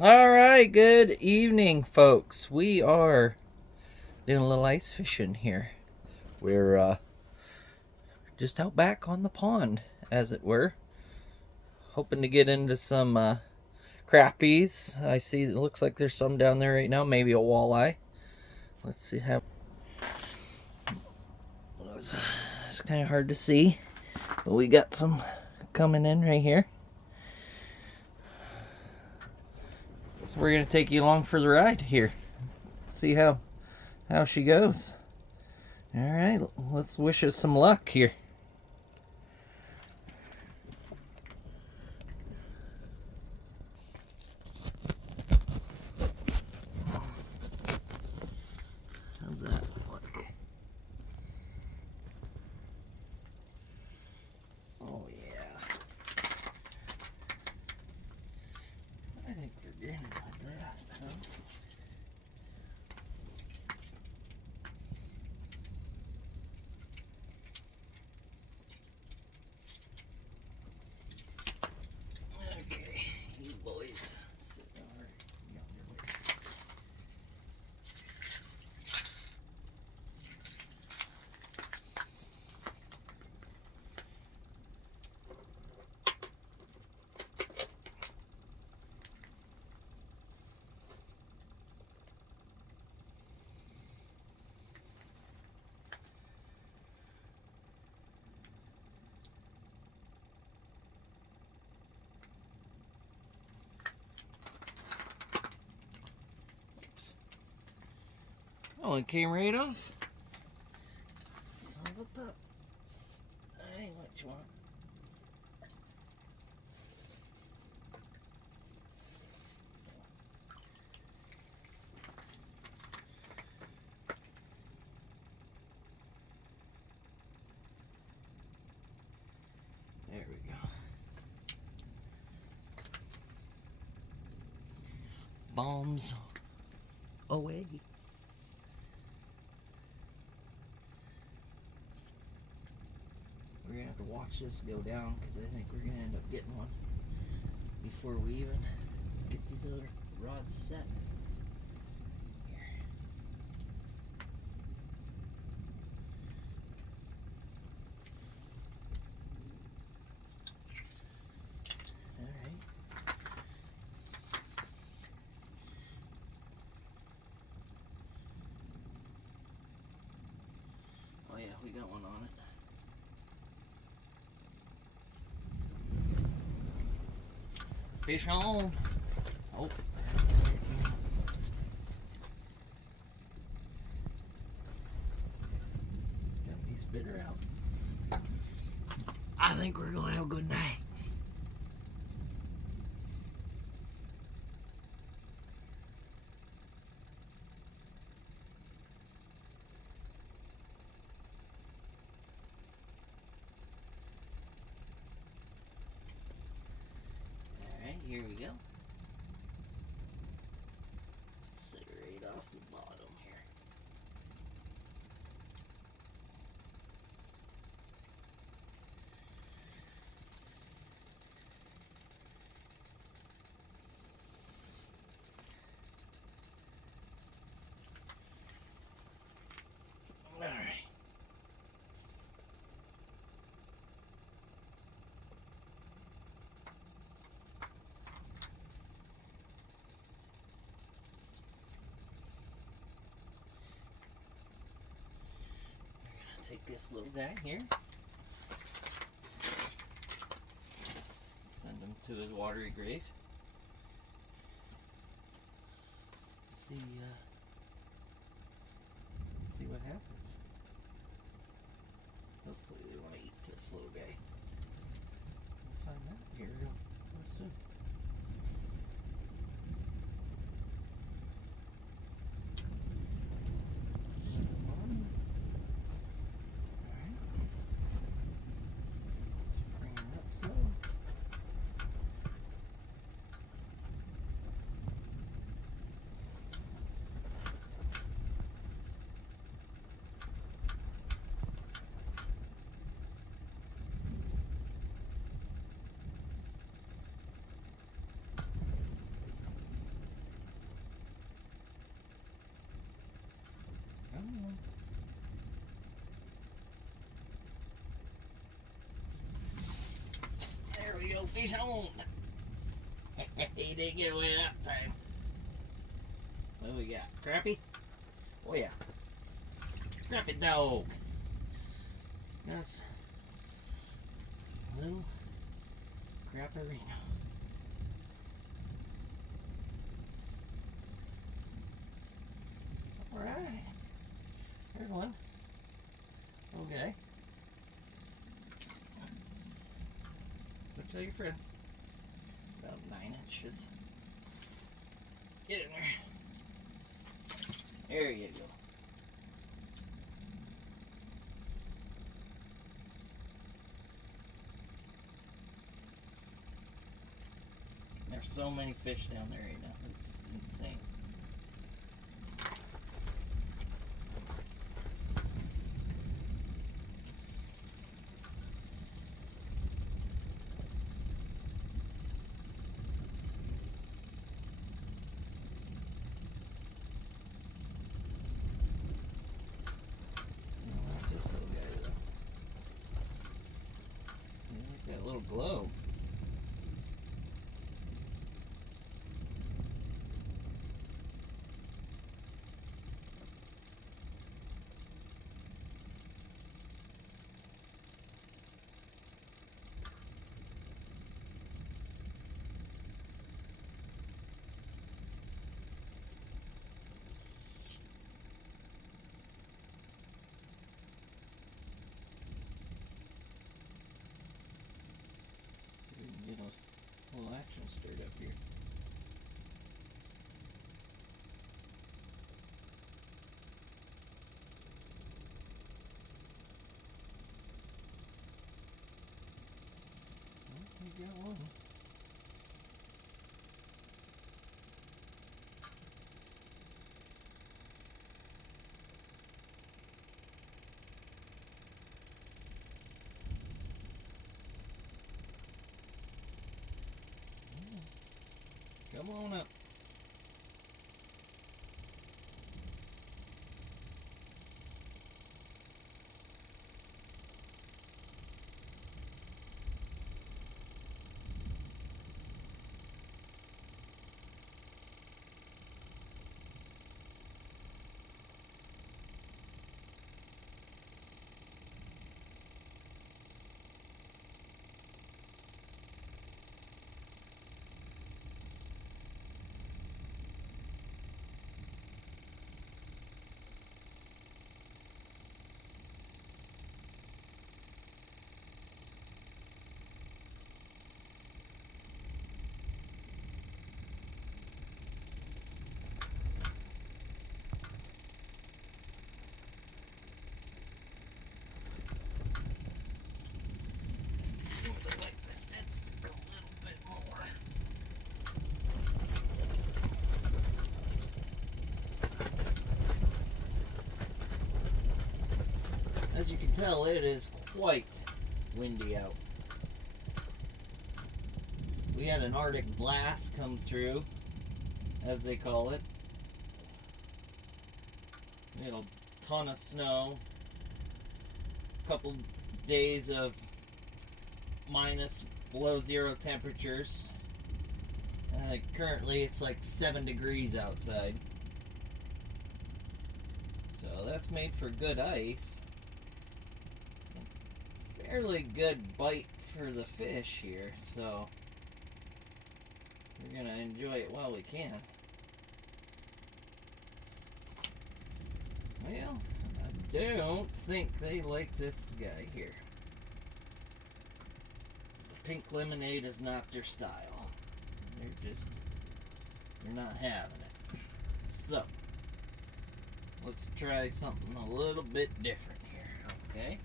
All right, good evening, folks. We are doing a little ice fishing here. We're just out back on the pond, as it were, hoping to get into some crappies. I see it looks like there's some down there right now, maybe a walleye. Let's see how. It's kind of hard to see, but we got some coming in right here. So we're gonna take you along for the ride here. See how she goes. All right, let's wish us some luck here. How's that look? Oh yeah. I think we're getting with that, huh? Okay, you boys sit over yonder ways. Oh, it came right off. Son of a pup. That ain't what you want. There we go. Bombs away. We're gonna have to watch this go down because I think we're gonna end up getting one before we even get these other rods set. Oh yeah, we got one on it. Fish on. Oh. Got me spit her out. I think we're gonna have a good night. Alright, here we go. Sit right off the bottom here. Alright. Take this little guy here, send him to his watery grave. See what happens. Hopefully they want to eat this little guy. We'll find out here real soon. Bring her up slow. Fish on! He didn't get away that time. What do we got? Crappie? Oh yeah. Crappie dog. That's little crapperino. Alright. Here's one. Okay. Go tell your friends. About 9 inches. Get in there. There you go. There's so many fish down there right now. It's insane. This little guy though. I like that little globe. See if we can get a little action stirred up here. Well, we got one. Come on up. As you can tell, it is quite windy out. We had an Arctic blast come through, as they call it. We had a ton of snow, a couple days of minus below zero temperatures. Currently it's like 7 degrees outside. So that's made for good ice. Fairly good bite for the fish here, so we're gonna enjoy it while we can. Well, I don't think they like this guy here. Pink lemonade is not their style. They're not having it. So, let's try something a little bit different here, okay?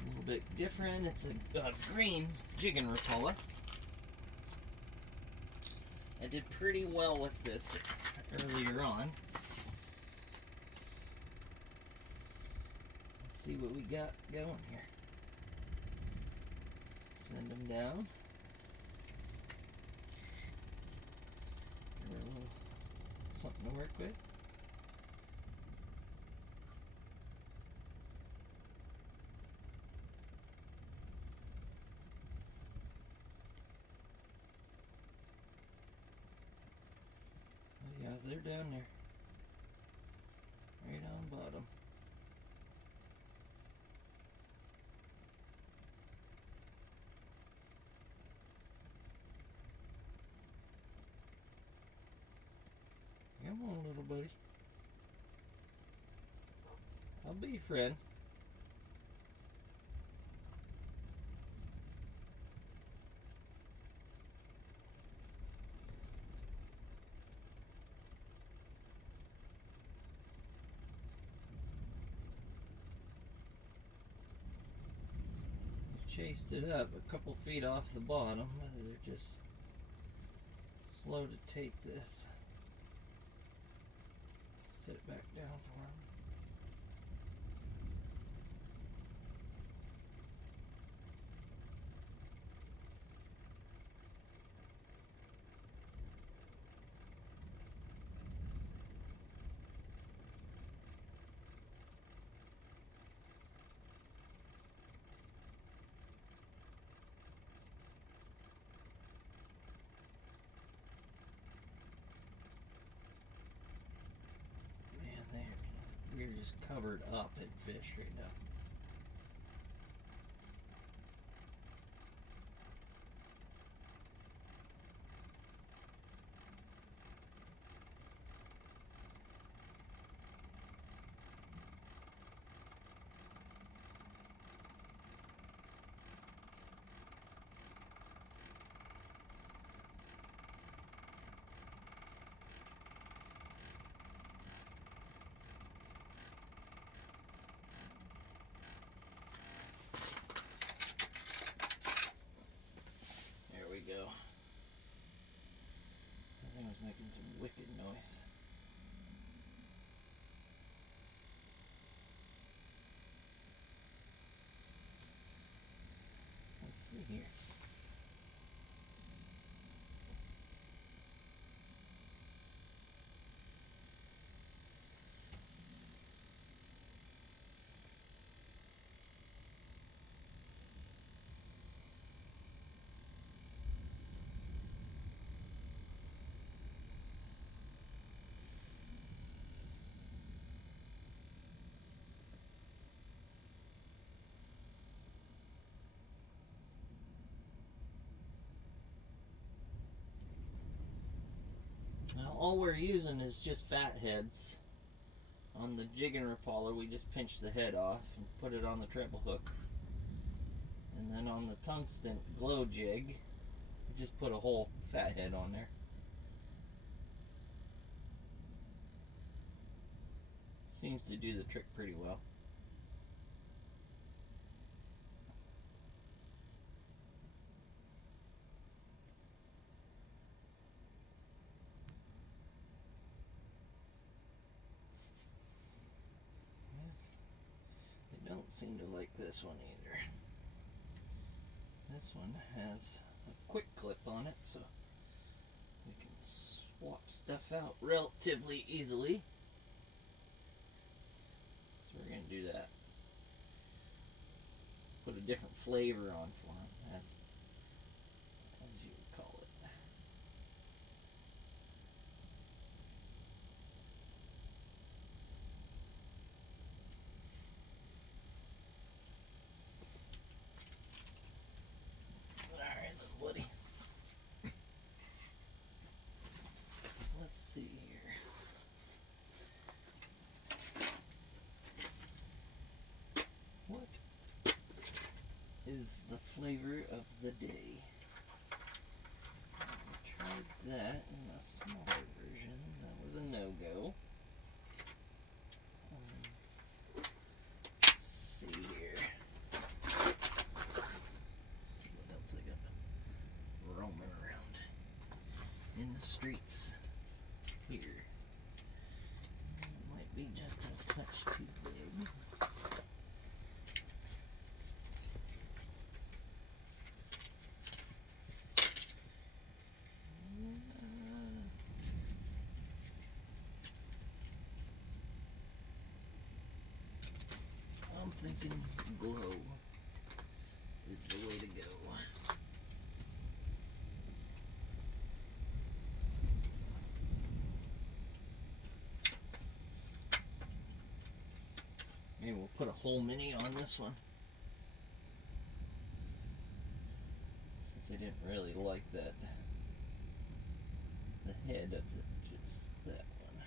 A little bit different. It's a green jigging rotella. I did pretty well with this earlier on. Let's see what we got going here. Send them down. something to work with. Oh yeah, they're down there. Right on bottom. Come on, little buddy. I'll be your friend. Chased it up a couple feet off the bottom. They're just slow to take this. Sit it back down for them. We're just covered up in fish right now. There we go. That thing was making some wicked noise. Let's see here. Now all we're using is just fat heads. On the jig and rapaller, we just pinch the head off and put it on the treble hook. And then on the tungsten glow jig, we just put a whole fat head on there. Seems to do the trick pretty well. They don't seem to like this one either. This one has a quick clip on it, so we can swap stuff out relatively easily. So we're going to do that. Put a different flavor on for them, as you would call it. Alright, little buddy. Let's see here. What is the flavor of the day? I tried that in a smaller version. That was a no-go. Let's see here. Let's see what else I got roaming around in the streets here. It might be just a touch too big. put a whole mini on this one, since I didn't really like that, the head of just that one.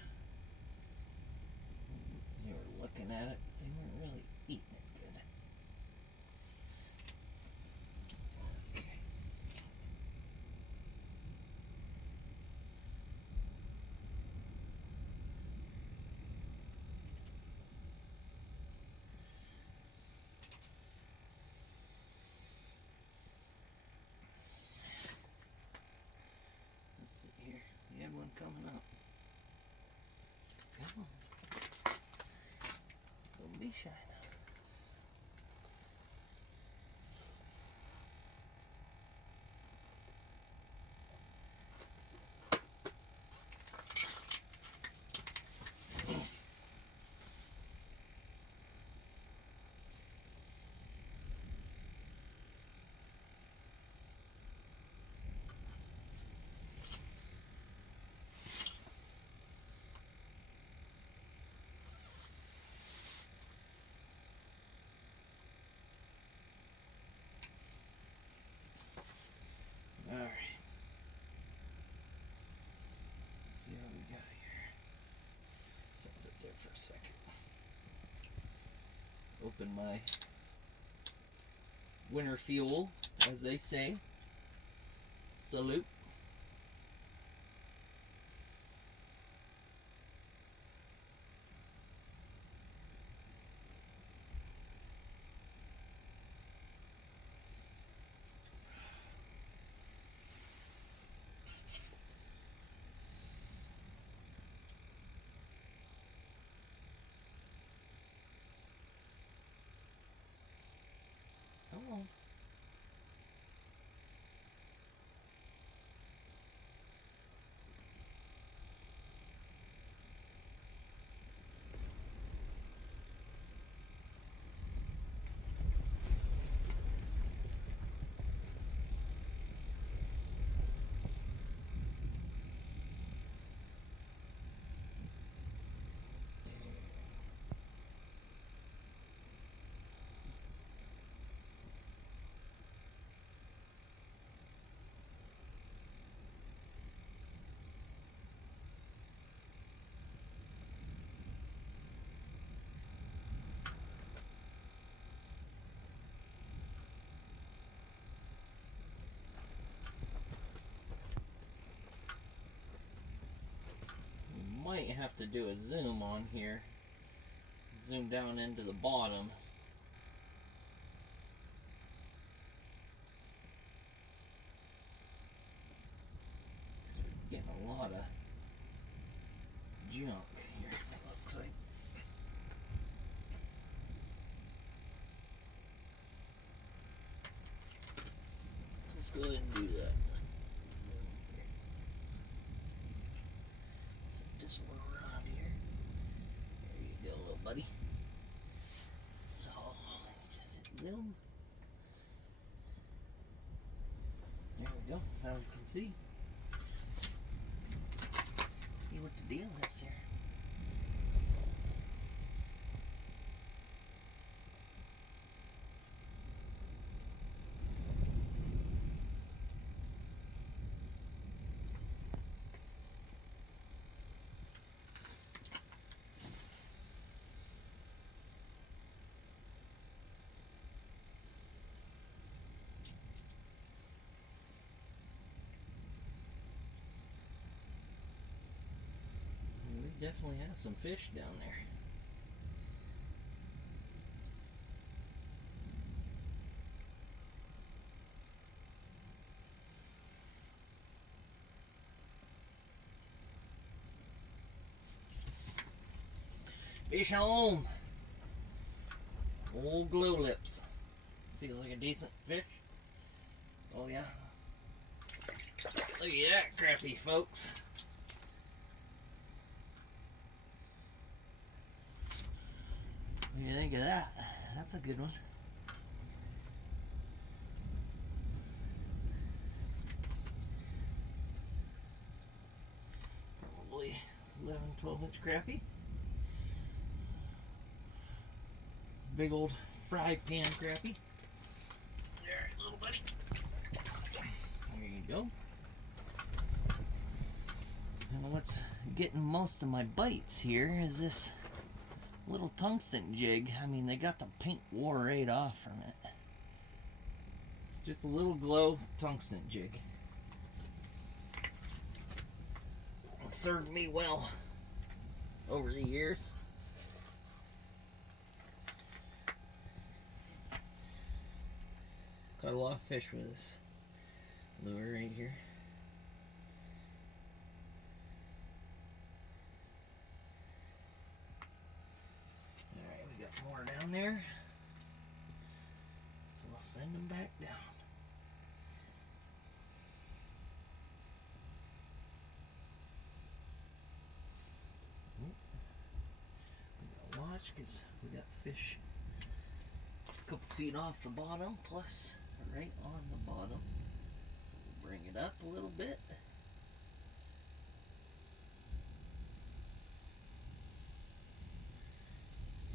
They were looking at it, but they weren't really eating it good. Okay. Let's see here. We had one coming up. Come on. Don't be shy now. Alright. Let's see what we got here. Sounds up there for a second. Open my winter fuel, as they say. Salute. Come on. Might have to do a zoom on here. Zoom down into the bottom. Because we're getting a lot of junk here, it looks like. Let's go ahead and do that. Set this one around here. There you go, little buddy. So, just hit zoom. There we go. Now we can see. See what the deal is here. Definitely has some fish down there. Fish on! Old glow lips. Feels like a decent fish. Oh yeah. Look at that crappie, folks. What do you think of that? That's a good one. Probably 11, 12 inch crappie. Big old fry pan crappie. There, little buddy. There you go. And what's getting most of my bites here is this little tungsten jig. I mean, they got the paint wore right off from it. It's just a little glow tungsten jig. It served me well over the years. Caught a lot of fish with this lure right here. Alright, we got more down there. So we'll send them back down. We gotta watch because we got fish a couple feet off the bottom, plus right on the bottom. So we'll bring it up a little bit.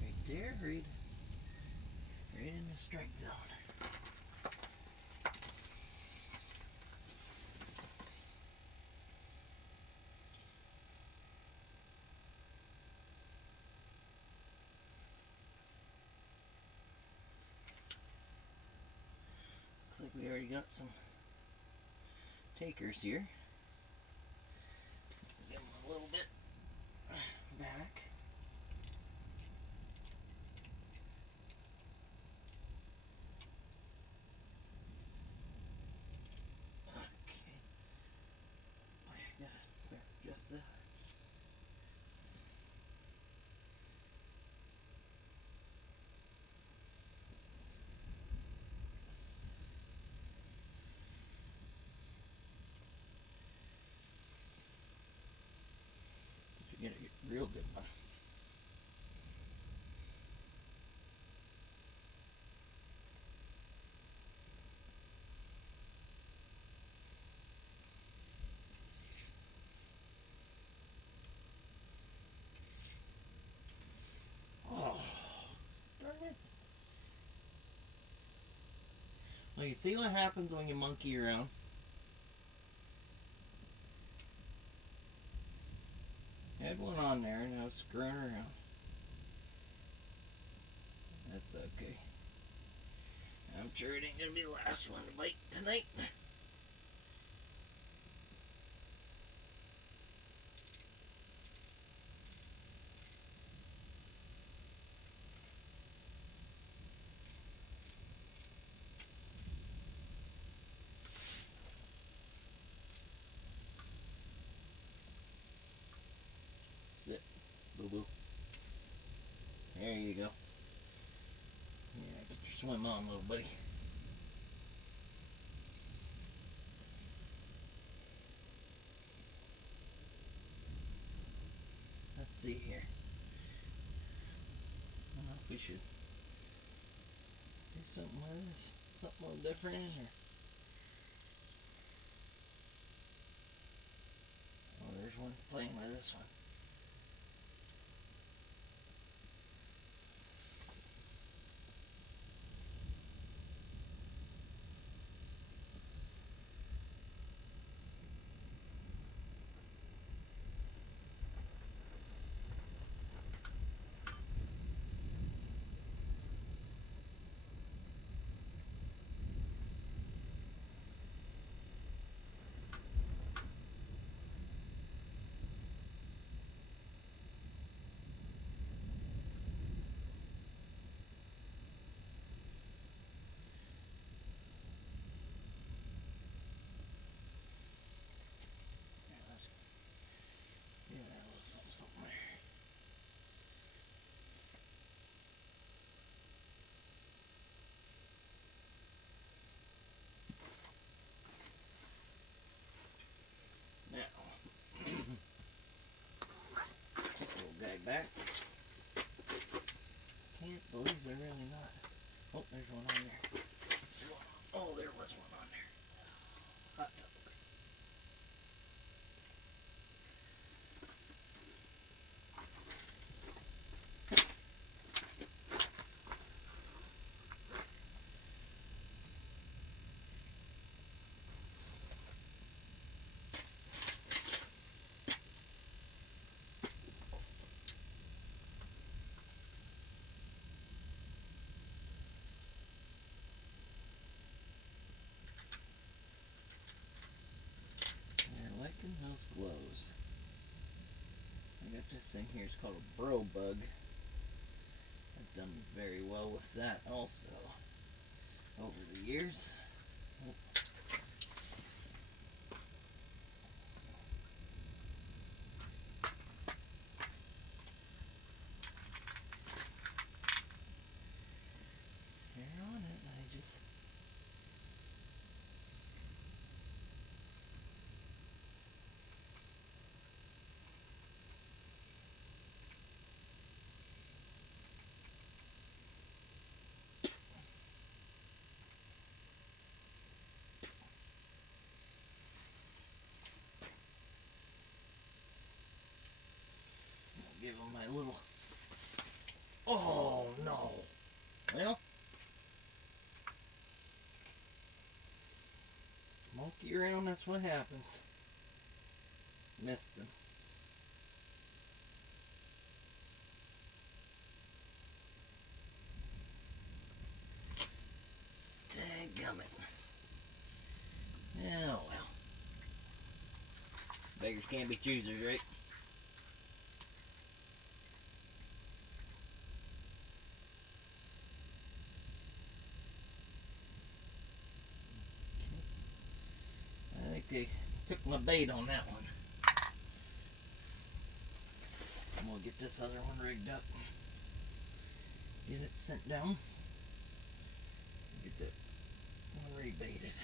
Right there, right in the strike zone. Looks like we already got some takers here. Give them a little bit back. Okay. I gotta adjust that. Get a real good one. Oh, darn it. Well, you see what happens when you monkey around? Had one on there and I was screwing around. That's okay. I'm sure it ain't gonna be the last one to bite tonight. Sit, boo boo. There you go. Yeah, get your swim on, little buddy. Let's see here. I don't know if we should do something with this, something a little different, or oh, there's one playing with this one. Yeah, that was something there. Now, this little guy back. Can't believe they're really not. Oh, there's one on there. Oh, there was one on there. Hot dog. This thing here is called a bro bug. I've done very well with that also over the years. Hair on it, and I just give him my little. Oh no! Well, monkey around, that's what happens. Missed him. Dadgummit. Yeah, well. Beggars can't be choosers, right? I think they took my bait on that one. I'm gonna get this other one rigged up. Get it sent down. Get that one rebaited.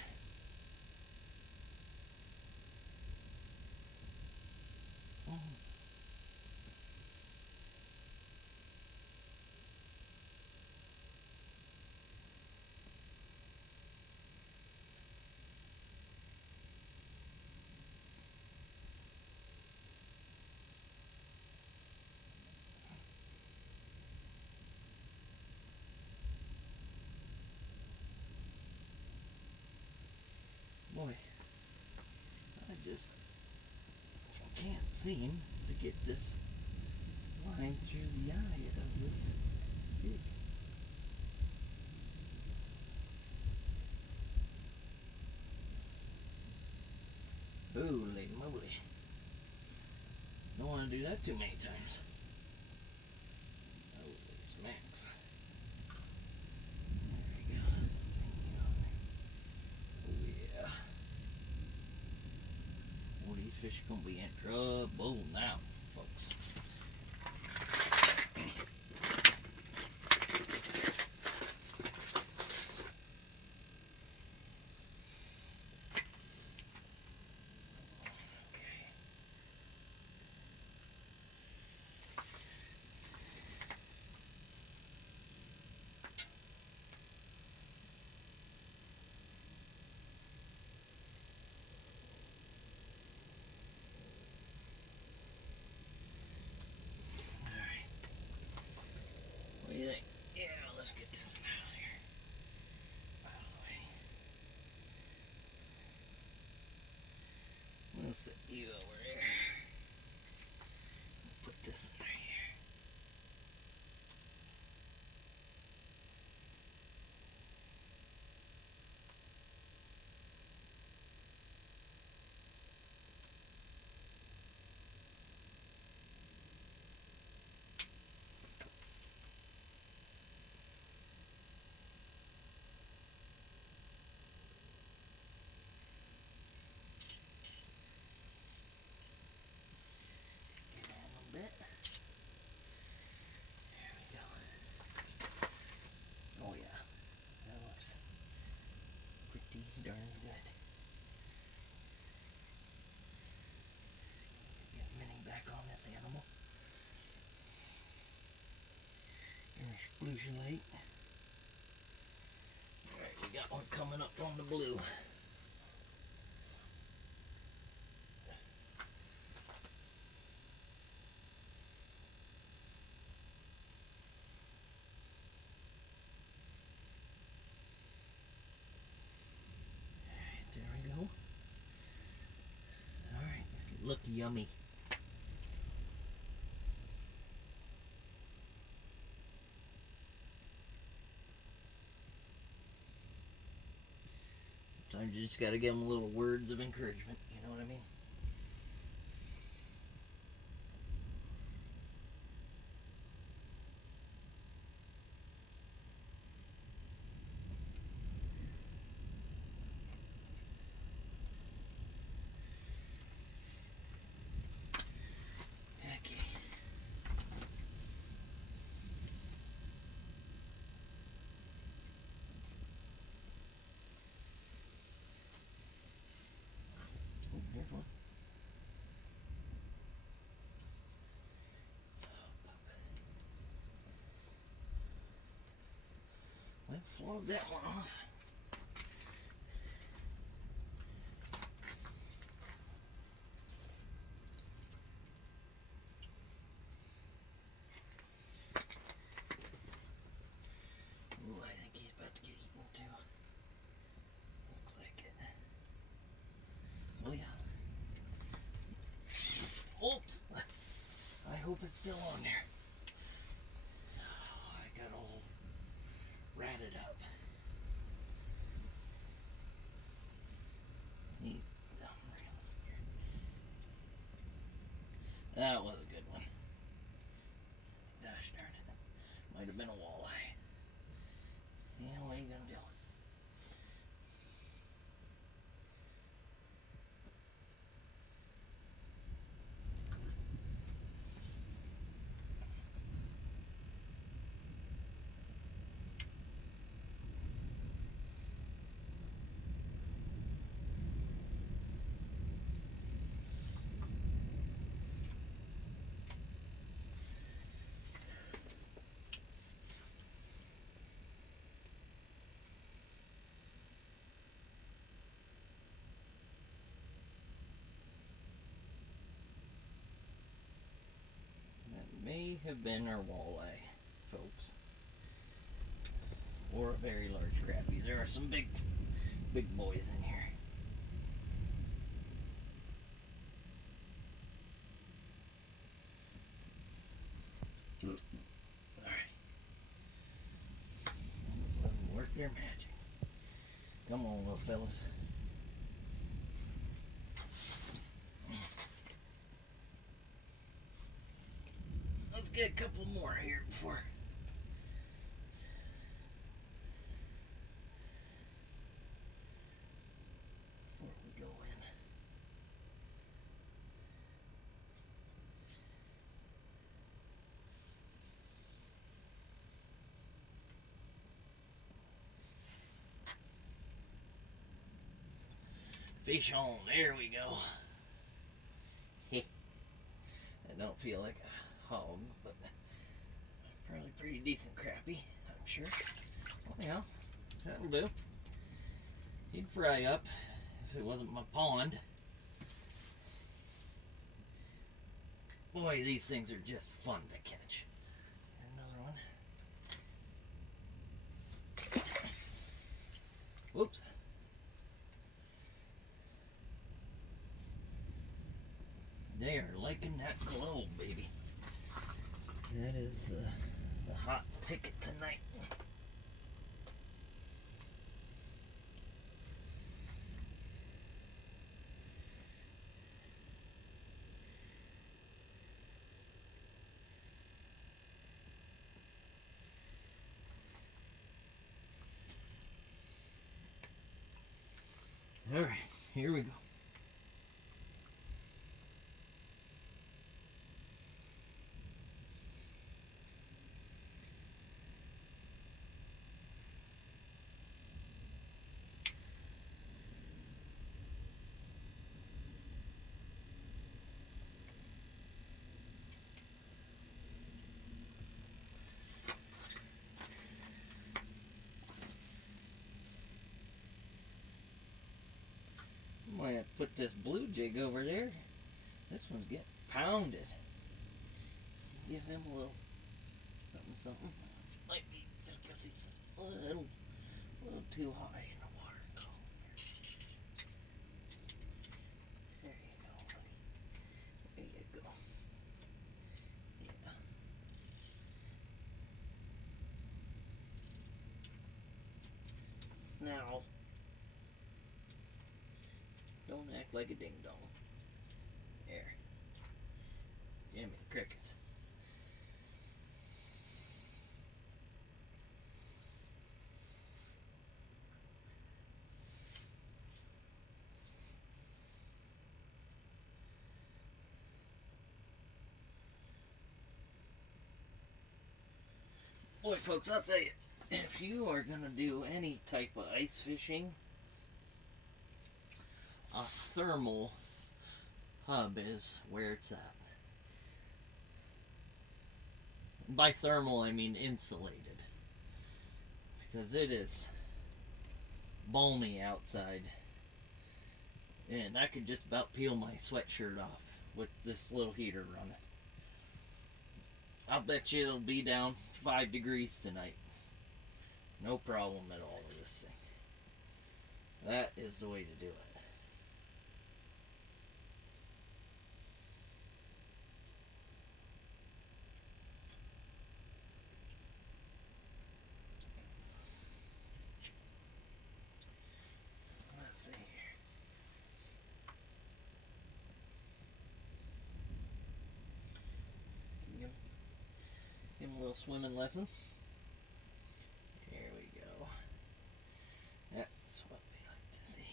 Boy, I just can't seem to get this line through the eye of this pig. Holy moly. Don't want to do that too many times. Holy smacks. There we go. Oh yeah. All these fish are going to be in trouble now, folks. What do you think? Yeah, let's get this one out of here. Out of the way. We'll set you over there. Put this in right here. Darn good. Get a mini back on this animal. Exclusion light. Alright, we got one coming up on the blue. Alright, there we go. Alright, look yummy. Sometimes you just gotta give them little words of encouragement, you know what I mean? Careful. Well, flog that one off. Ooh, I think he's about to get eaten too. Looks like it. Oh yeah. Oops! I hope it's still on there. Oh, I got all ratted up. These dumb rails here. That was a good one. Gosh darn it. Might have been a walleye. Yeah, what are you gonna do? May have been our walleye, folks, or a very large crappie. There are some big boys in here. All right, let them work their magic. Come on, little fellas. Let's get a couple more here before we go in. Fish on, there we go. I don't feel like a hog, but probably pretty decent crappie, I'm sure. Well, that'll do. He'd fry up if it wasn't my pond. Boy, these things are just fun to catch. Another one. Whoops. They are liking that glow, baby. That is the hot ticket tonight. All right, here we go. Might have to put this blue jig over there. This one's getting pounded. Give him a little something. Might be just because he's a little too high in the water. There you go, buddy. There you go. Yeah. Now, don't act like a ding dong. There. Jimmy crickets. Boy, folks, I'll tell you, if you are going to do any type of ice fishing, a thermal hub is where it's at. By thermal, I mean insulated. Because it is balmy outside. And I could just about peel my sweatshirt off with this little heater running. I'll bet you it'll be down 5 degrees tonight. No problem at all with this thing. That is the way to do it. Let's see here. Give him a little swimming lesson. Here we go. That's what we like to see.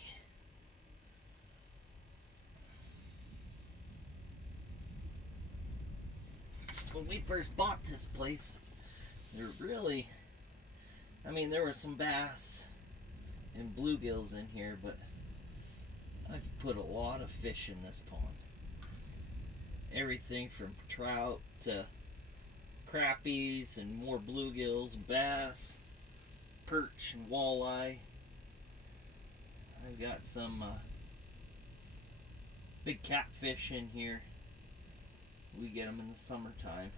When we first bought this place, there really, there were some bass and bluegills in here, but I've put a lot of fish in this pond. Everything from trout to crappies and more bluegills, bass, perch and walleye. I've got some big catfish in here. We get them in the summertime.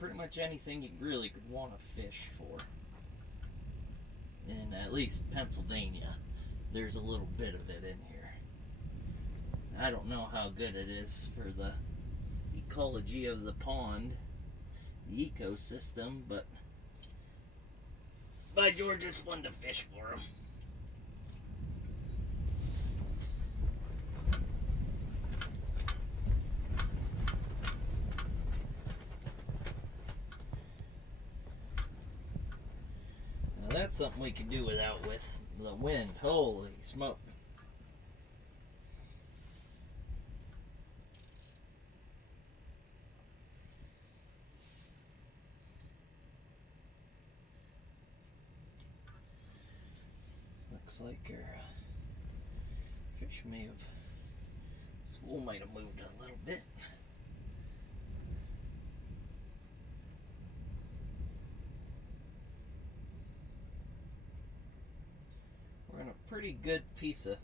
Pretty much anything you really could want to fish for. In at least Pennsylvania, there's a little bit of it in here. I don't know how good it is for the ecology of the pond, the ecosystem, but by George, it's fun to fish for them. Now that's something we can do without with the wind. Holy smoke. Looks like our fish may have, school might have moved a little bit. We're in a pretty good piece of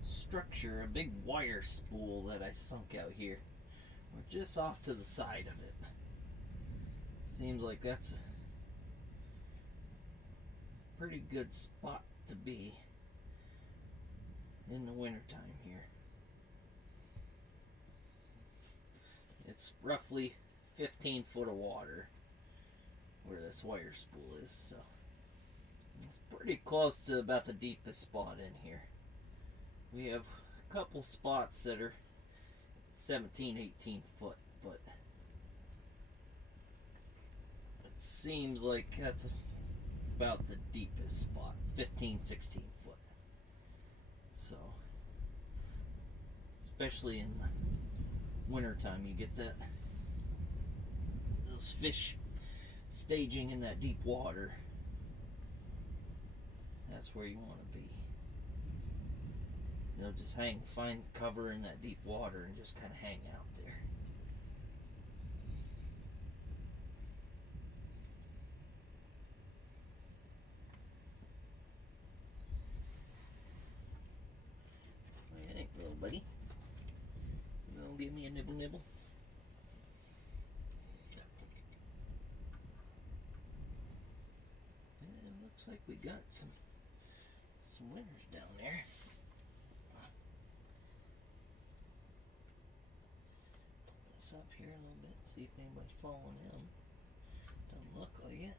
structure, a big wire spool that I sunk out here. We're just off to the side of it. Seems like that's a pretty good spot to be in the wintertime here. It's roughly 15 foot of water where this wire spool is, so it's pretty close to about the deepest spot in here. We have a couple spots that are 17, 18 foot, but it seems like that's about the deepest spot, 15, 16 foot. So, especially in the wintertime, you get those fish staging in that deep water. That's where you want to be. They'll just find cover in that deep water and just kind of hang out there. Little buddy, you gonna give me a nibble nibble? And it looks like we got some winners down there. Pull this up here a little bit, see if anybody's following him. Doesn't look like it.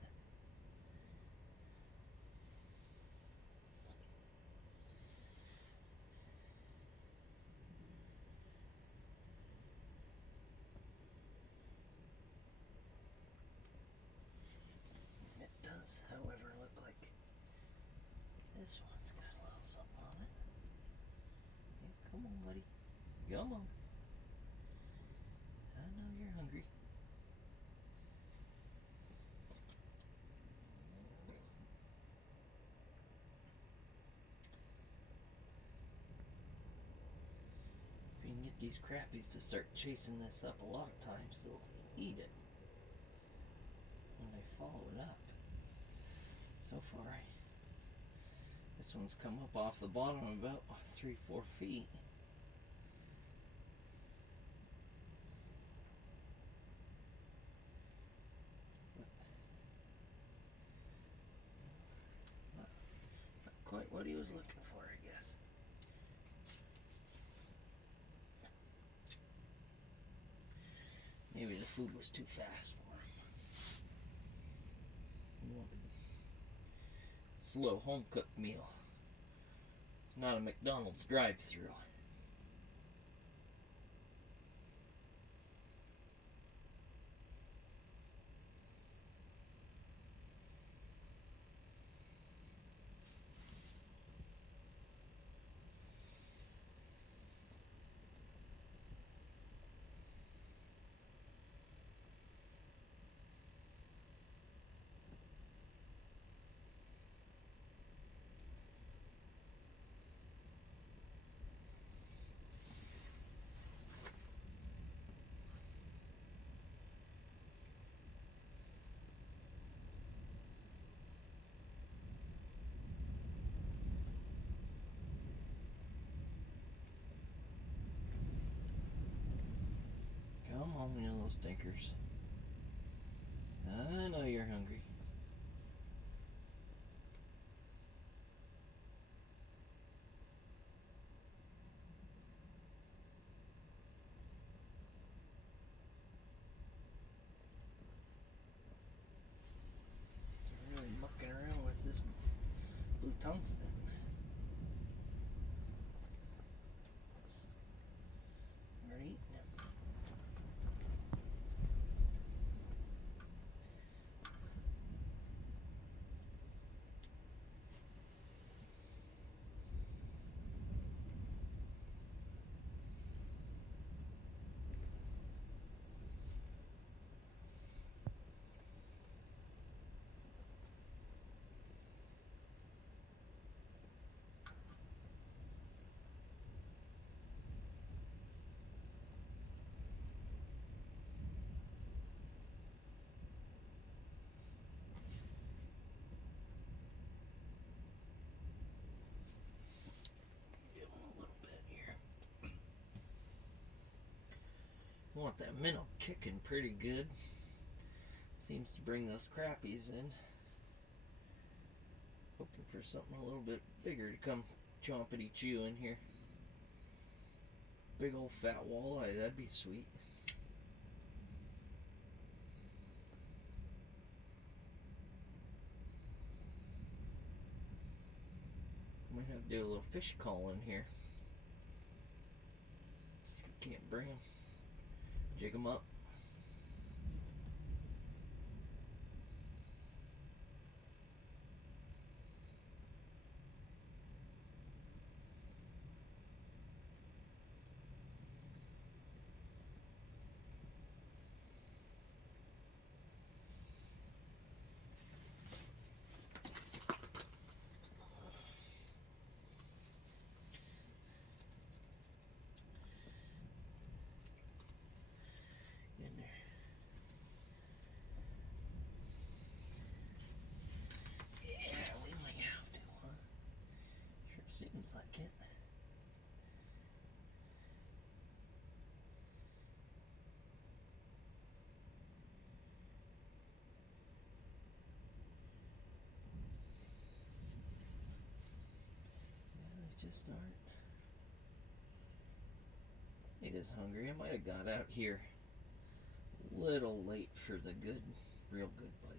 However, look like this one's got a little something on it. Yeah, come on, buddy. Come on. I know you're hungry. get these crappies to start chasing this up, a lot of times they'll eat it when they follow it up. So far, this one's come up off the bottom about 3-4 feet. Not quite what he was looking for, I guess. Maybe the food was too fast for him. He wanted slow home-cooked meal, not a McDonald's drive-through. Come on, you little stinkers. I know you're hungry. They're really mucking around with this blue tungsten. Start eating them. Want that minnow kicking pretty good. Seems to bring those crappies in. Hoping for something a little bit bigger to come chompity chew in here. Big old fat walleye, that'd be sweet. Might have to do a little fish call in here. See if we can't bring them. Jig them up. In there. Yeah, we might have to, huh? Sure seems like it. Yeah, let's just start. He is hungry. I might have got out here a little late for the good, real good bite.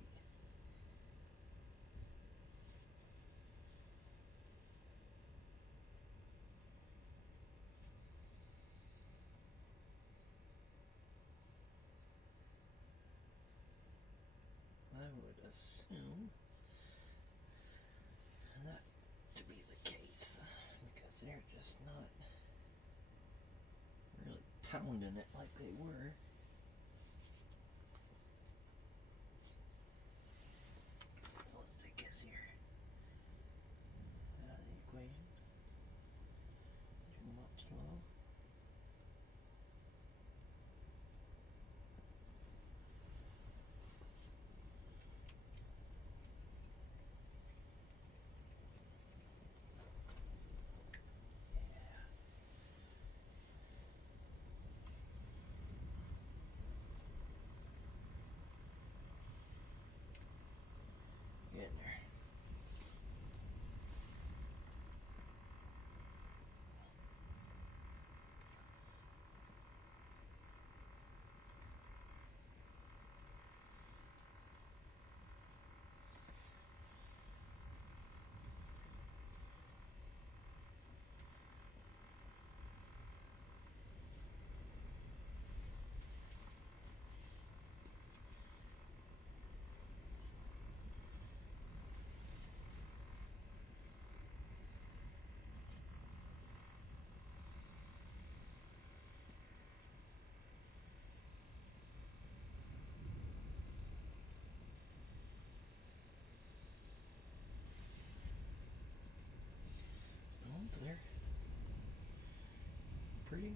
I would assume that to be the case, because they're just not really pounding it like they were. So let's take this here out of the equation. Jig them up slow.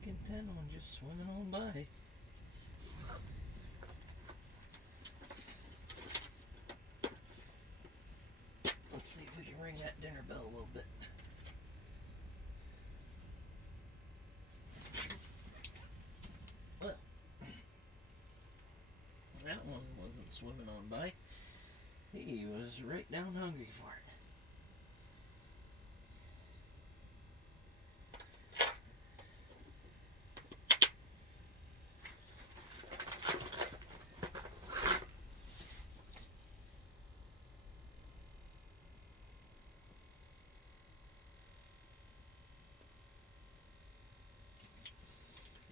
content on just swimming on by. Let's see if we can ring that dinner bell a little bit. Well, that one wasn't swimming on by. He was right down hungry for it.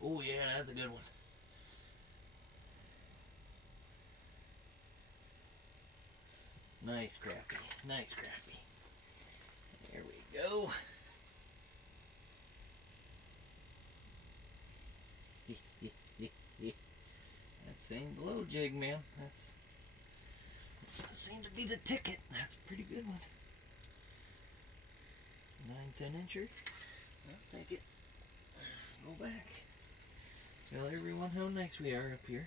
Oh yeah, that's a good one. Nice crappie, nice crappie. There we go. That same blow jig, man. That seemed to be the ticket. That's a pretty good one. 9-10 incher. I'll take it. Go back. Tell everyone how nice we are up here.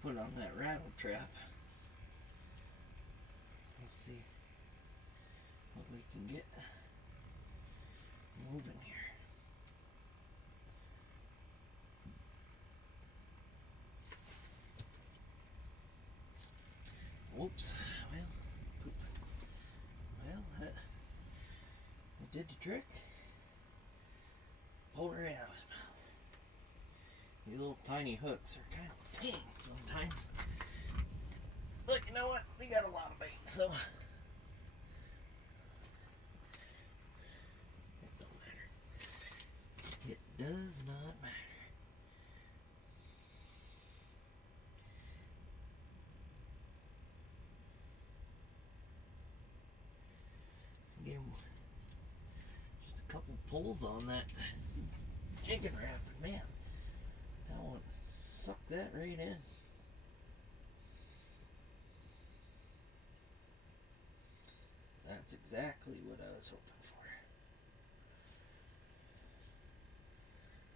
Put on that rattle trap. Let's see what we can get moving here. Whoops. Well, poop. Well, that did the trick. Pulled her out of his mouth. These little tiny hooks are kind of a pain sometimes. But you know what? We got a lot of bait, so it don't matter. It does not matter. Again, just a couple pulls on that chicken wrap, and man, that one sucked that right in. That's exactly what I was hoping for.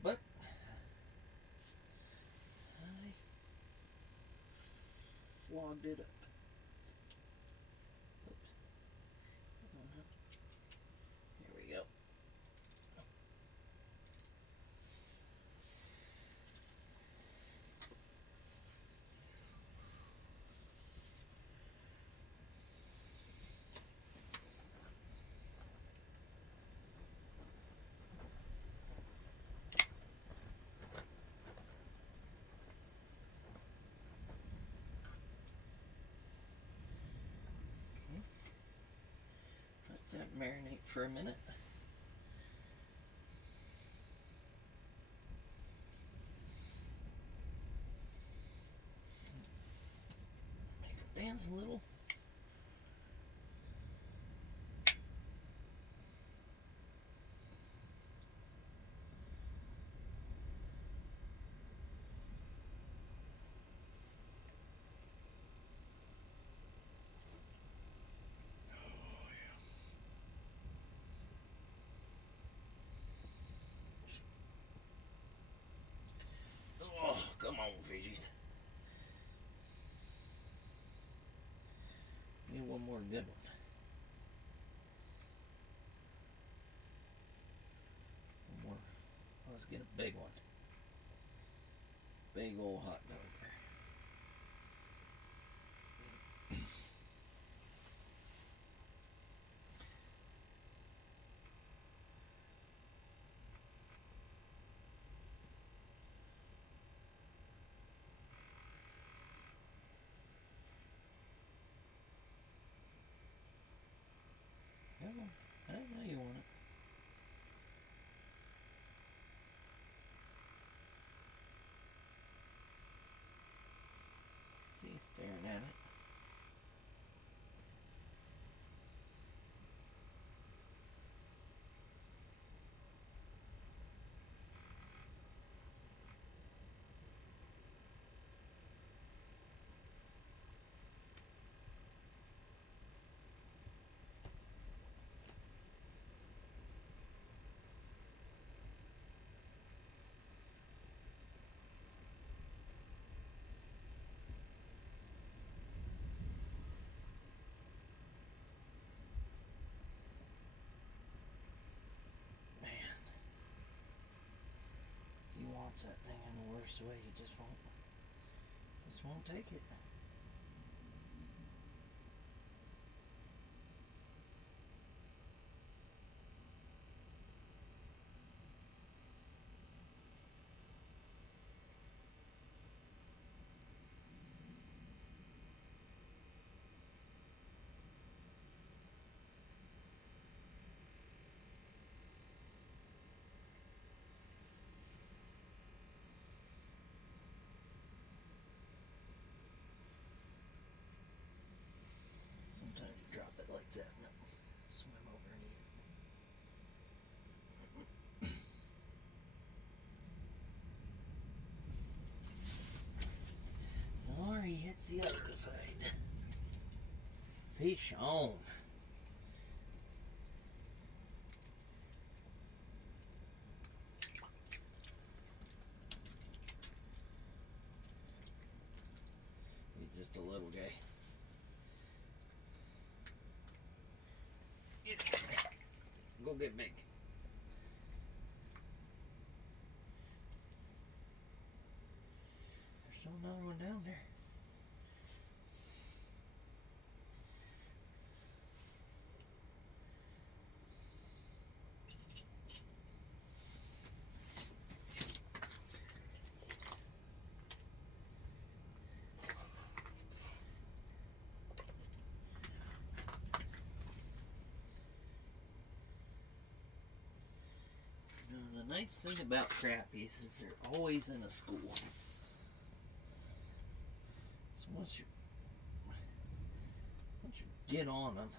But I flogged it up. Oops. Here we go. Let that marinate for a minute. Make them wants a little. Oh, come on, fishies. Give me one more good one. One more. Let's get a big one. Big old hot dog there. Come on. I know you want it. See, staring at it. That thing in the worst way, you just won't take it. Sometimes you drop it like that and it'll swim over and eat it. Or he hits the other side. Fish on. He's just a little guy. Go get big. There's still another one down there. The nice thing about crappies is they're always in a school. So once you get on them,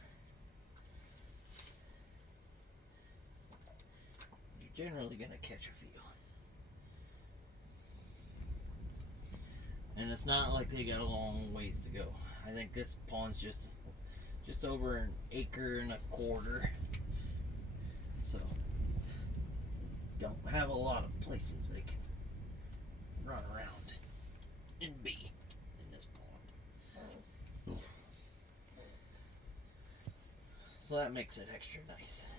you're generally going to catch a few. And it's not like they got a long ways to go. I think this pond's just over an acre and a quarter. So don't have a lot of places they can run around and be in this pond. So that makes it extra nice.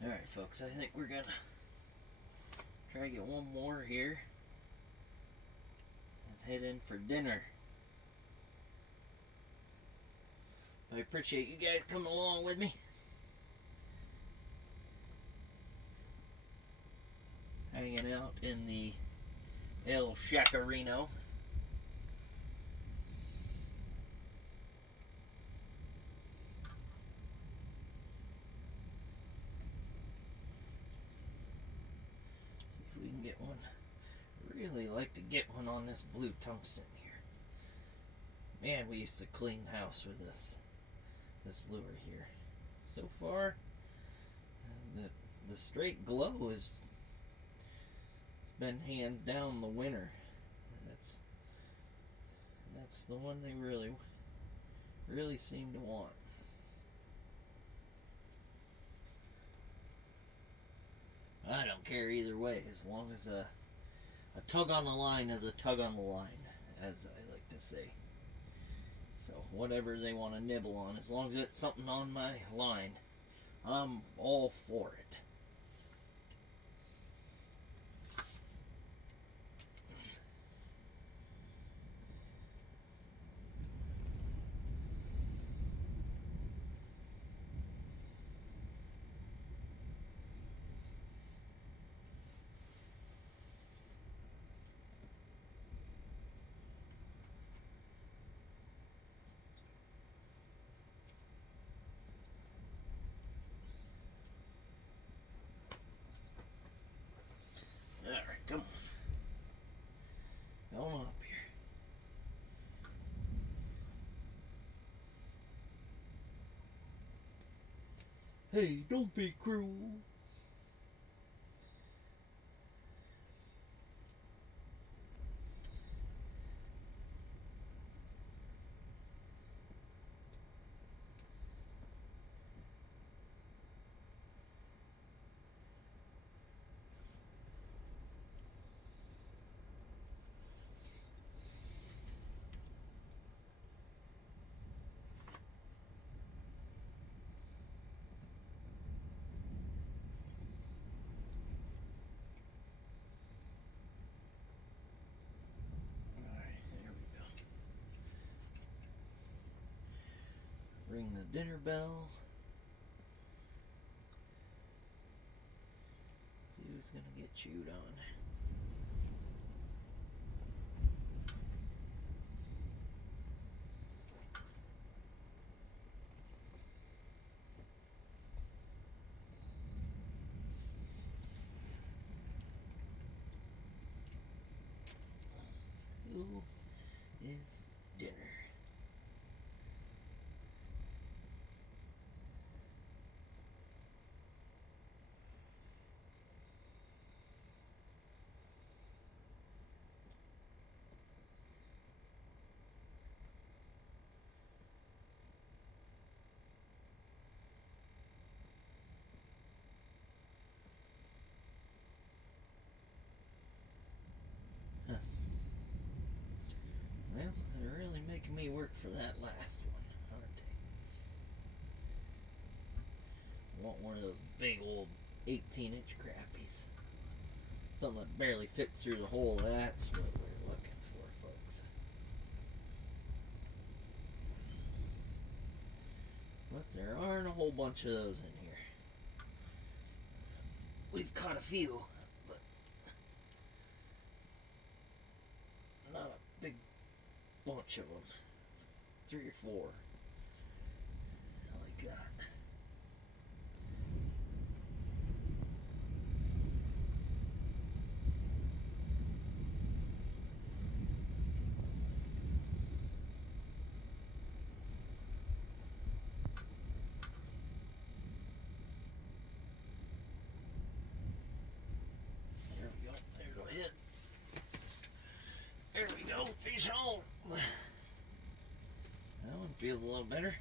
Alright folks, I think we're gonna try to get one more here and head in for dinner. I appreciate you guys coming along with me. hanging out in the El Chacarino. See if we can get one. Really like to get one on this blue tungsten here. Man, we used to clean house with this lure here. So far, the straight glow is it's been hands down the winner. That's the one they really seem to want. I don't care either way, as long as a tug on the line is a tug on the line, as I like to say. So whatever they want to nibble on, as long as it's something on my line, I'm all for it. Alright, come on. Come on up here. Hey, don't be cruel. Ring the dinner bell. See who's gonna get chewed on. Who is dinner? Well, they're really making me work for that last one, aren't they? I want one of those big old 18-inch crappies. Something that barely fits through the hole. That's what we're looking for, folks. But there aren't a whole bunch of those in here. We've caught a few, but not a big bunch of them. 3 or 4. Like that. There we go. There's a hit. There we go. Fish on. That one feels a little better.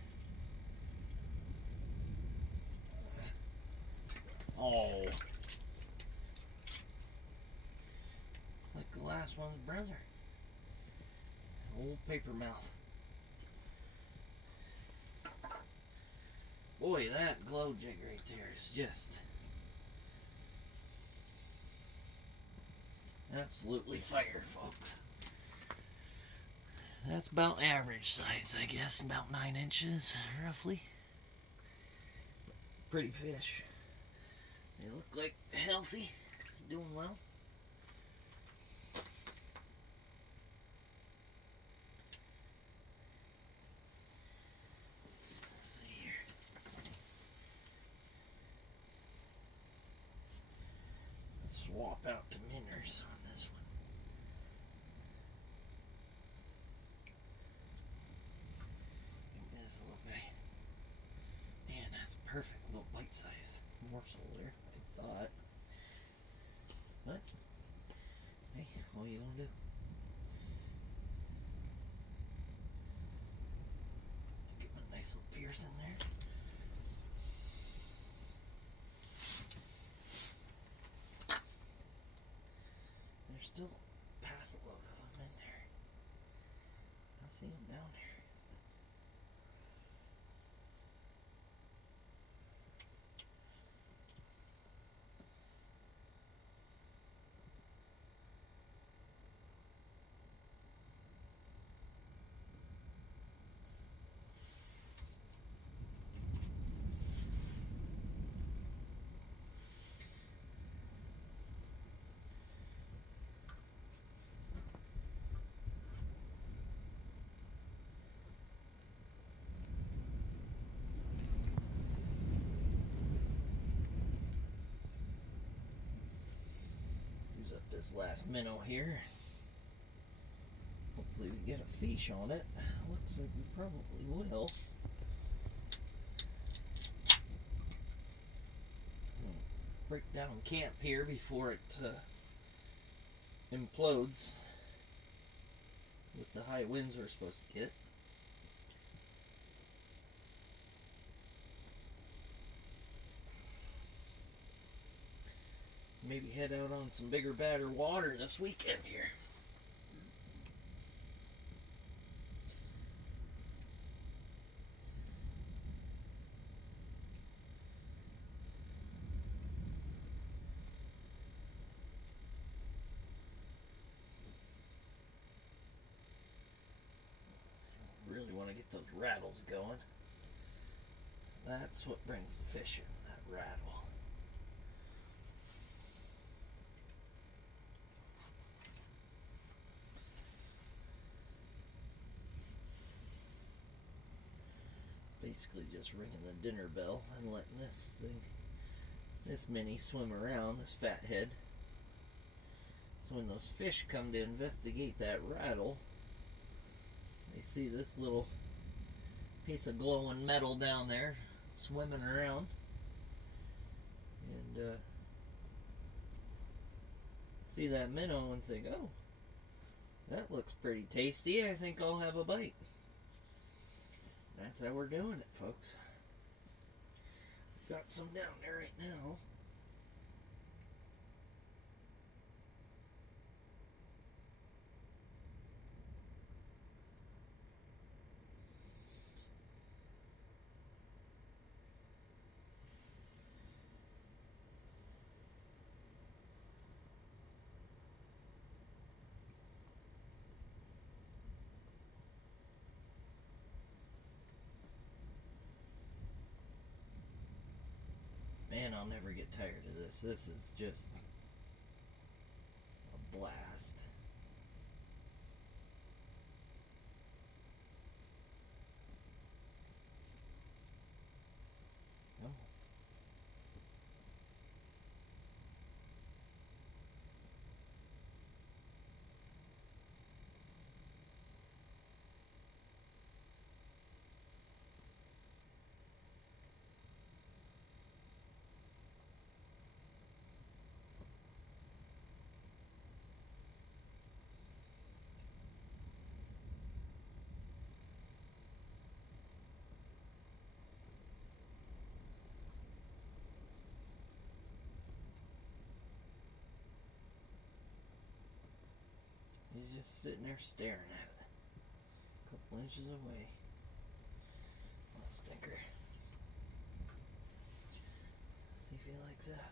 Oh. It's like the last one's brother. Old paper mouth. Boy, that glow jig right there is just absolutely fire, folks. That's about average size, I guess. About 9 inches, roughly. Pretty fish. They look like healthy, doing well. swap out to minnows on this one. Give me this little guy. Man, that's a perfect little bite-size morsel there, I thought. But, hey, what are you gonna do? Get my nice little pierce in there. There's still past a load of them in there. I see them down there. Use up this last minnow here. Hopefully we get a fish on it. Looks like we probably will. Break down camp here before it implodes with the high winds we're supposed to get. Maybe head out on some bigger, badder water this weekend here. Really want to get those rattles going. That's what brings the fish in, that rattle. Basically just ringing the dinner bell and letting this mini swim around, this fat head. So when those fish come to investigate that rattle, they see this little piece of glowing metal down there swimming around, and see that minnow and think, oh, that looks pretty tasty, I think I'll have a bite. That's how we're doing it, folks. Got some down there right now. Man, I'll never get tired of this. This is just a blast. Oh. He's just sitting there staring at it. A couple inches away. Little stinker. See if he likes that.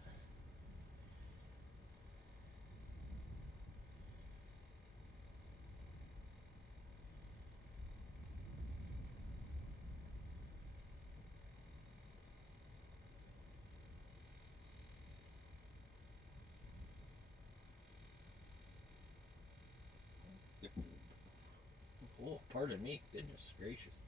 Oh, pardon me. Goodness gracious.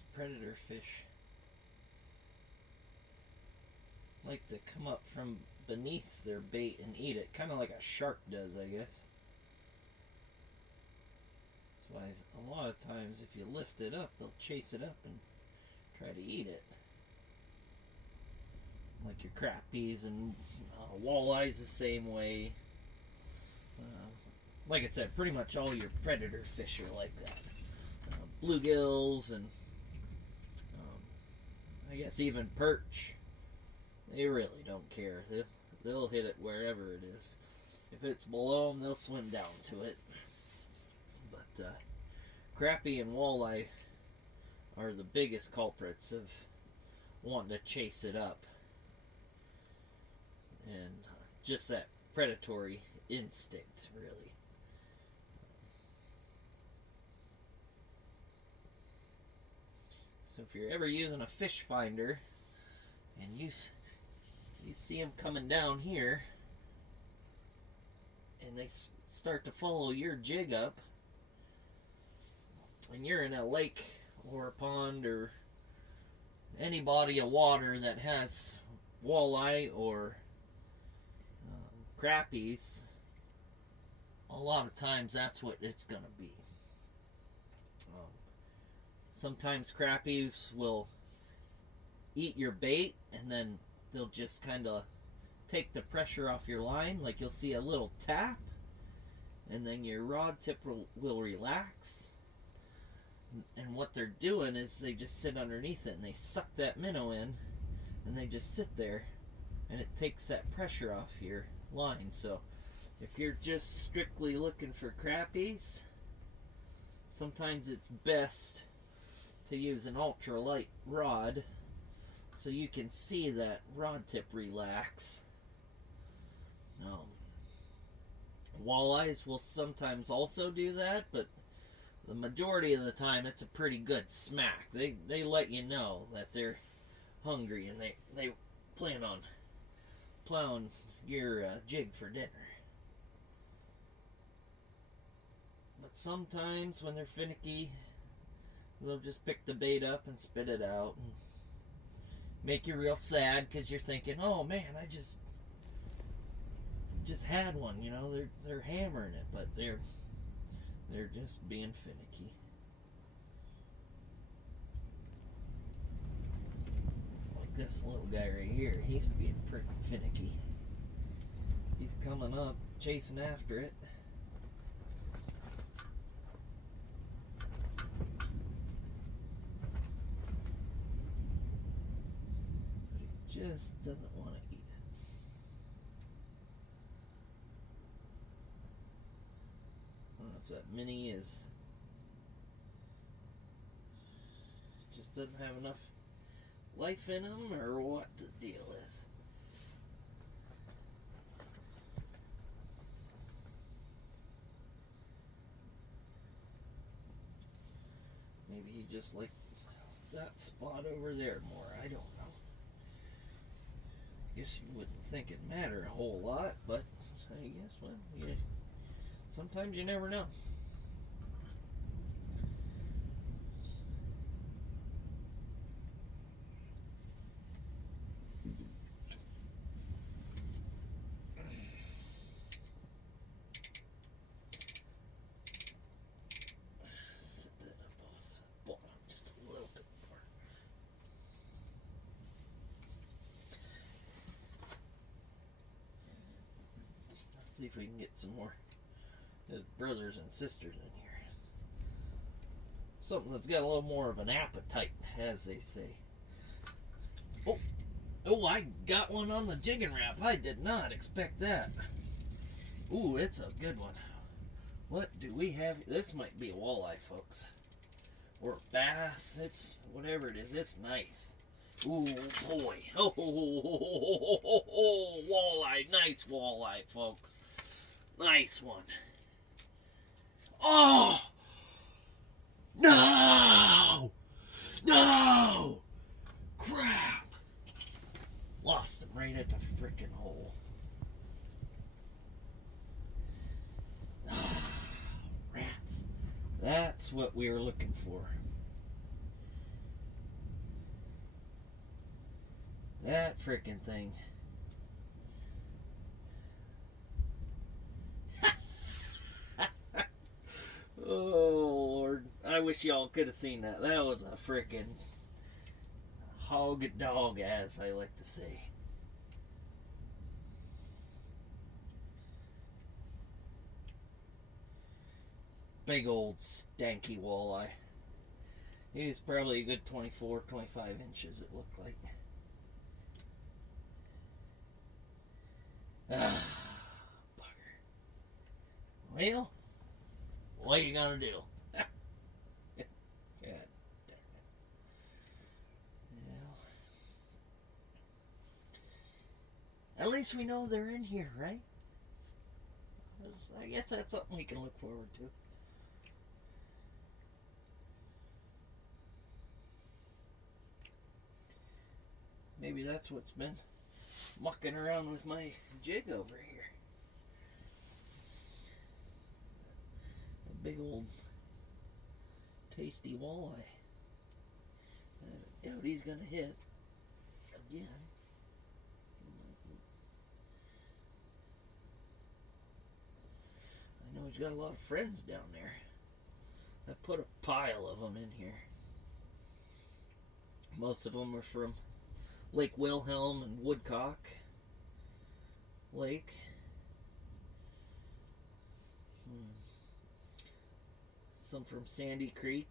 Those predator fish like to come up from beneath their bait and eat it, kind of like a shark does, I guess. That's why a lot of times if you lift it up, they'll chase it up and try to eat it. Like your crappies and walleyes the same way. Like I said, pretty much all your predator fish are like that. Bluegills and I guess even perch. They really don't care. They'll hit it wherever it is. If it's below them, they'll swim down to it. But crappie and walleye are the biggest culprits of wanting to chase it up. And just that predatory instinct, really. So if you're ever using a fish finder and you see them coming down here and they start to follow your jig up, and you're in a lake or a pond or any body of water that has walleye or crappies, a lot of times that's what it's going to be. Sometimes crappies will eat your bait and then they'll just kind of take the pressure off your line. Like you'll see a little tap and then your rod tip will relax. And what they're doing is they just sit underneath it and they suck that minnow in and they just sit there and it takes that pressure off your line. So if you're just strictly looking for crappies, sometimes it's best to use an ultralight rod so you can see that rod tip relax. Walleyes will sometimes also do that, but the majority of the time it's a pretty good smack. They let you know that they're hungry and they plan on plowing your jig for dinner. But sometimes when they're finicky, they'll just pick the bait up and spit it out and make you real sad because you're thinking, oh man, I just had one, you know, they're hammering it, but they're just being finicky. Like this little guy right here, he's being pretty finicky. He's coming up, chasing after it. Just doesn't want to eat it. I don't know if that mini just doesn't have enough life in him or what the deal is. Maybe he just liked that spot over there more. I don't know. I guess you wouldn't think it'd matter a whole lot, but I guess, well, yeah, sometimes you never know. Set that up off the bottom just a little bit more. Let's see if we can get some more brothers and sisters in here. Something that's got a little more of an appetite, as they say. Oh, I got one on the jigging wrap. I did not expect that. Ooh, it's a good one. What do we have? This might be a walleye, folks. Or a bass. It's whatever it is. It's nice. Ooh, boy. Oh, walleye. Nice walleye, folks. Nice one. Oh! No! No! Crap! Lost him right at the frickin' hole. Rats. That's what we were looking for. That freaking thing. Oh, Lord. I wish y'all could have seen that. That was a freaking hog dog, as I like to say. Big old stanky walleye. He's probably a good 24, 25 inches, it looked like. Ah, bugger. Well, what are you gonna do? God damn it. Well, at least we know they're in here, right? I guess that's something we can look forward to. Maybe that's what's been mucking around with my jig over here. A big old tasty walleye. I doubt he's gonna hit again. I know he's got a lot of friends down there. I put a pile of them in here. Most of them are from Lake Wilhelm and Woodcock Lake. Some from Sandy Creek.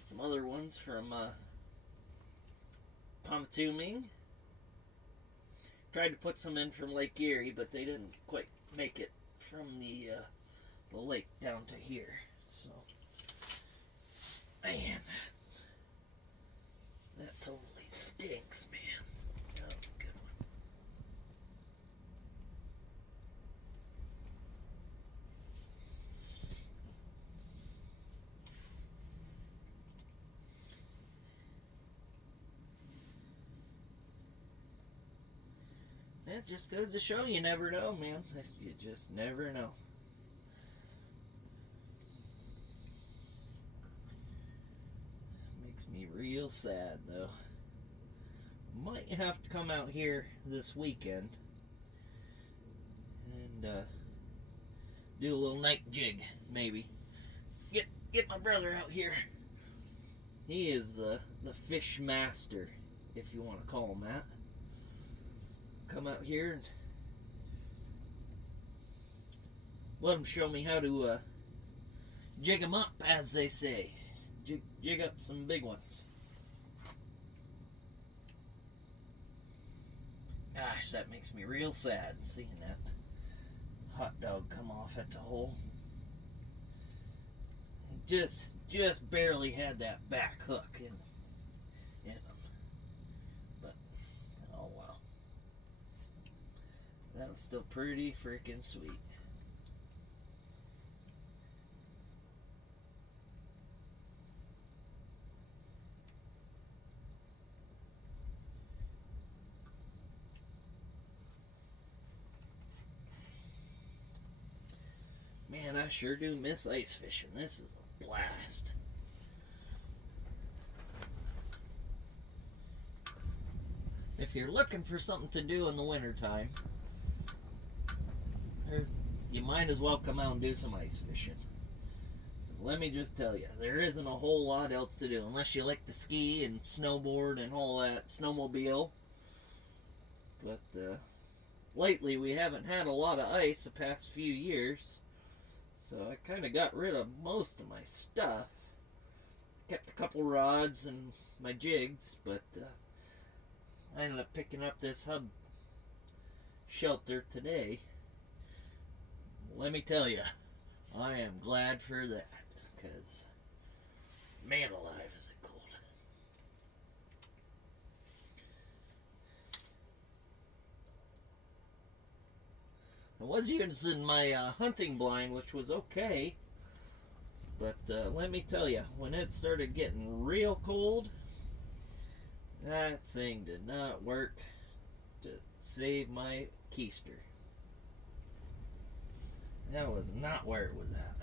Some other ones from Pontooming. Tried to put some in from Lake Erie, but they didn't quite make it from the lake down to here. So, man, that totally stinks, man. That was a good one. It just goes to show you never know, man. You just never know. Makes me real sad, though. Might have to come out here this weekend and do a little night jig, maybe. Get my brother out here. He is the fish master, if you want to call him that. Come out here and let him show me how to jig them up, as they say. Jig up some big ones. Gosh, that makes me real sad seeing that hot dog come off at the hole. He just barely had that back hook in him. But, oh wow. That was still pretty freaking sweet. Man, I sure do miss ice fishing. This is a blast. If you're looking for something to do in the wintertime, you might as well come out and do some ice fishing. Let me just tell you, there isn't a whole lot else to do unless you like to ski and snowboard and all that, snowmobile. But lately we haven't had a lot of ice the past few years. So I kind of got rid of most of my stuff. Kept a couple rods and my jigs, but I ended up picking up this hub shelter today. Let me tell you, I am glad for that, because man alive is it cold. I was using my hunting blind, which was okay, but let me tell you, when it started getting real cold, that thing did not work to save my keister. That was not where it was at.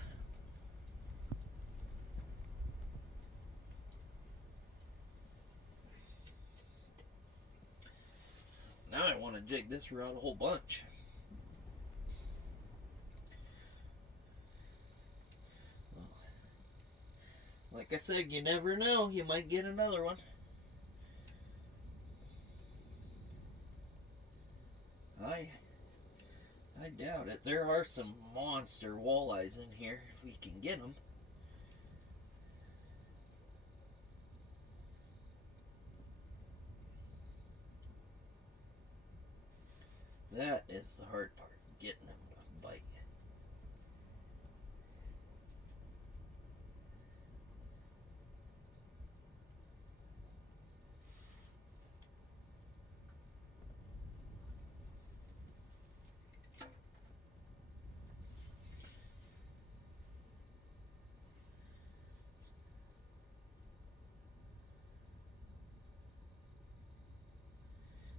to jig this rod a whole bunch. Well, like I said, you never know. You might get another one. I doubt it. There are some monster walleyes in here if we can get them. That is the hard part, getting them to bite.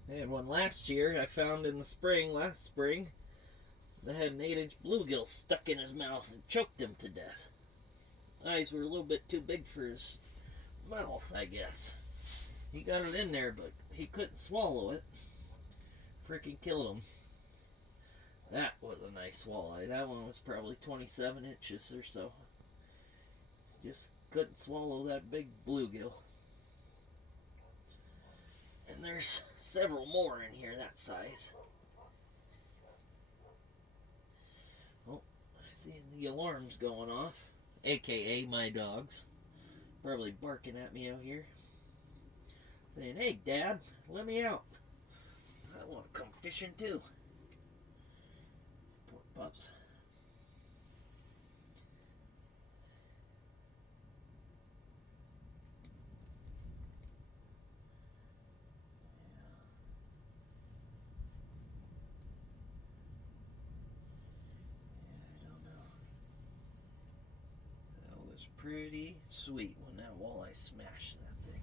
I had one last year I found in the spring, last spring, that had an 8-inch bluegill stuck in his mouth and choked him to death. Eyes were a little bit too big for his mouth, I guess. He got it in there, but he couldn't swallow it. Freaking killed him. That was a nice walleye. That one was probably 27 inches or so. Just couldn't swallow that big bluegill. And there's several more in here that size. Oh, I see the alarms going off. AKA my dogs. Probably barking at me out here. Saying, hey Dad, let me out. I want to come fishing too. Poor pups. Pretty sweet when that walleye smashed that thing.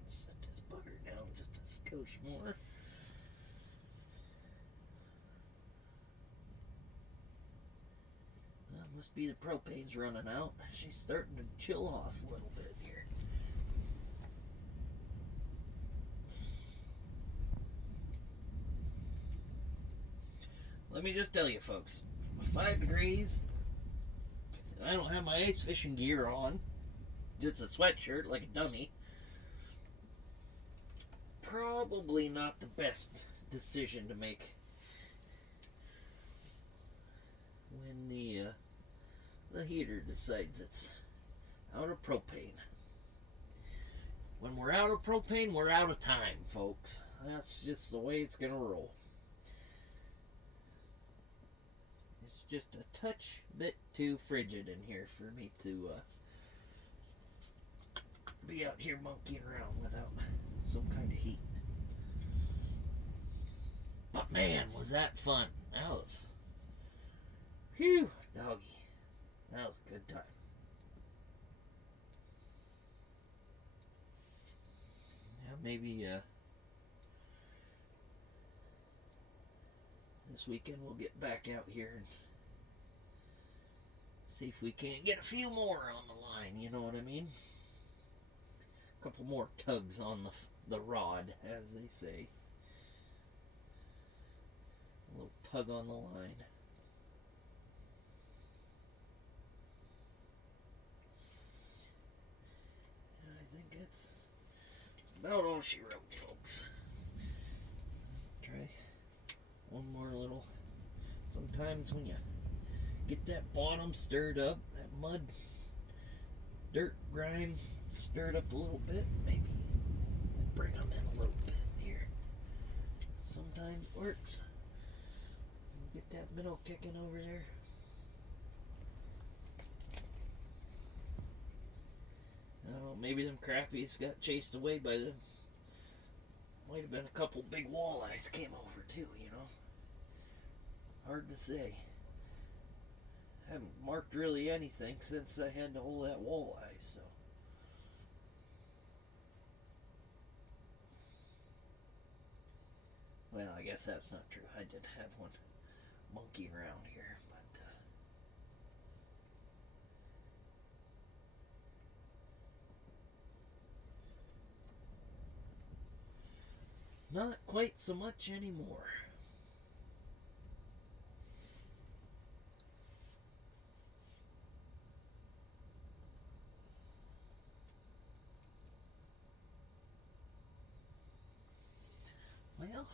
Let's set this bugger down just a skosh more. Well, must be the propane's running out. She's starting to chill off a little bit here. Let me just tell you folks, 5 degrees, I don't have my ice fishing gear on, just a sweatshirt like a dummy. Probably not the best decision to make when the heater decides it's out of propane. When we're out of propane, we're out of time, folks. That's just the way it's gonna roll. It's just a touch bit too frigid in here for me to be out here monkeying around without some kind of heat. But man, was that fun. That was, phew, doggy. That was a good time. Yeah, maybe this weekend we'll get back out here and see if we can't get a few more on the line, you know what I mean? A couple more tugs on the rod, as they say. A little tug on the line. I think that's about all she wrote, folks. Try one more little. Sometimes when you get that bottom stirred up, that mud, dirt, grime stirred up a little bit, maybe bring them in a little bit here. Sometimes it works. Get that minnow kicking over there. I don't know, maybe them crappies got chased away by them. Might have been a couple big walleyes came over too, you know. Hard to say. Haven't marked really anything since I had to hold that walleye, so. Well, I guess guess that's not true. I did have one monkeying around here, but not quite so much anymore. Well,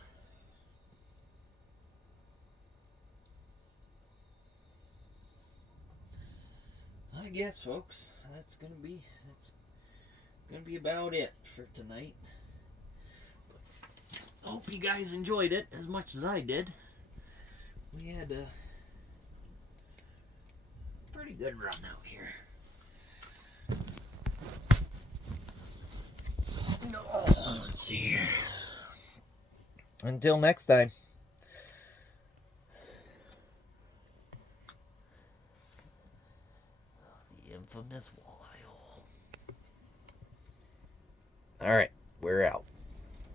I guess, folks, that's gonna be about it for tonight. But hope you guys enjoyed it as much as I did. We had a pretty good run out here. Oh, let's see here. Until next time. The infamous walleye hole. All right, we're out.